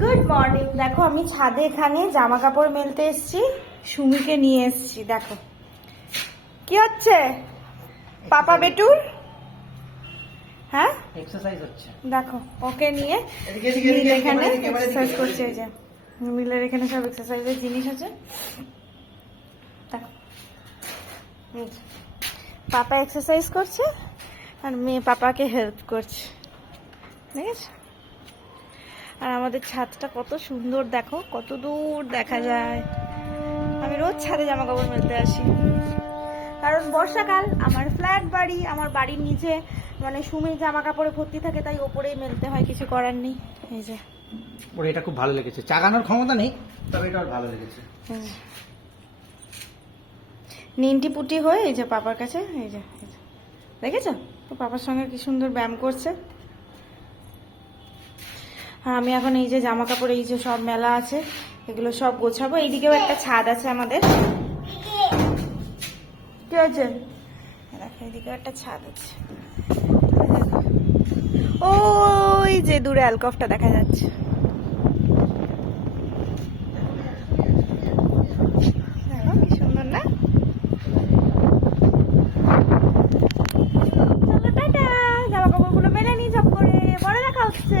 Good morning দেখো আমি ছাদে এখানে জামা কাপড় মেলতে এসছি। সুমিকে নিয়ে এসেছি দেখো। কি হচ্ছে? পাপা বেটুর? হ্যাঁ? এক্সারসাইজ হচ্ছে। দেখো ওকে নিয়ে এখানে এক্সারসাইজ করছে এই যে। নীলের এখানে সব এক্সারসাইজের জিনিস আছে। দেখো। পাপা এক্সারসাইজ করছে আর মেয়ে পাপাকে হেল্প করছে। দেখেছ? আর আমাদের ছাদটা কত সুন্দর দেখো কত দূর দেখা যায়। আমি রোজ ছাদে জামা কাপড় মেলতে আসি। কারণ বর্ষাকাল আমার ফ্ল্যাট বাড়ি আমার বাড়ির নিচে মানে সুমির জামা কাপড়ে ভর্তি থাকে তাই ওপরেই মেলতে হয় কিছু করার নেই। এই যে। ওর এটা খুব ভালো লেগেছে। চাগানোর ক্ষমতা নেই তবে এটা ওর ভালো লেগেছে। নিনটি পুটি হয়ে এই যে পাপার কাছে এই যে। দেখেছ? তো পাপার সঙ্গে কি সুন্দর ব্যায়াম করছে। আর আমি এখন এই যে জামা কাপড় এই যে সব মেলা আছে, এগুলো সব গোছাবো। এইদিকেও একটা ছাদ আছে আমাদের। কি হয়েছে? দেখো, এইদিকেও একটা ছাদ আছে। ওই যে দূরে অ্যালকফটা দেখা যাচ্ছে। জামা কাপড়গুলো মেলে নিয়ে করে। বড় রাখা হচ্ছে।